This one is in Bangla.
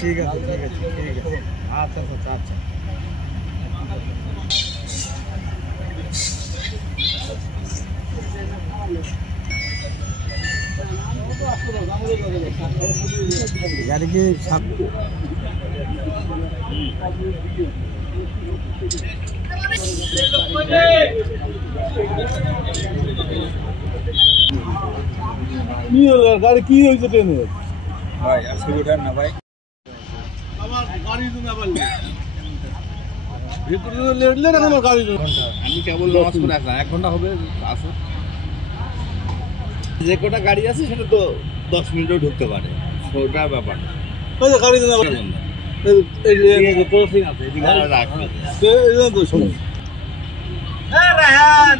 ঠিক আছে ঠিক আছে ঠিক আছে আচ্ছা আচ্ছা আচ্ছা গাড়ি কি গাড়ি কি হয়েছে ট্রেনের ভাই আজকে ওঠার না ভাই আমার গাড়ি না ভাই ভিতরে লেটলে না আমার গাড়ি আমি কেবল নামাজ পড়ে আসলাম 1 ঘন্টা হবে আসো যে কোটা গাড়ি আছে সেটা তো 10 মিনিটও ঢুকতে পারে ওটা ব্যাপার ওই যে গাড়ি না এই যে ক্রসিং আছে এদিকে রাখবে এই জন্য তো শুনুন হ্যাঁ রাহান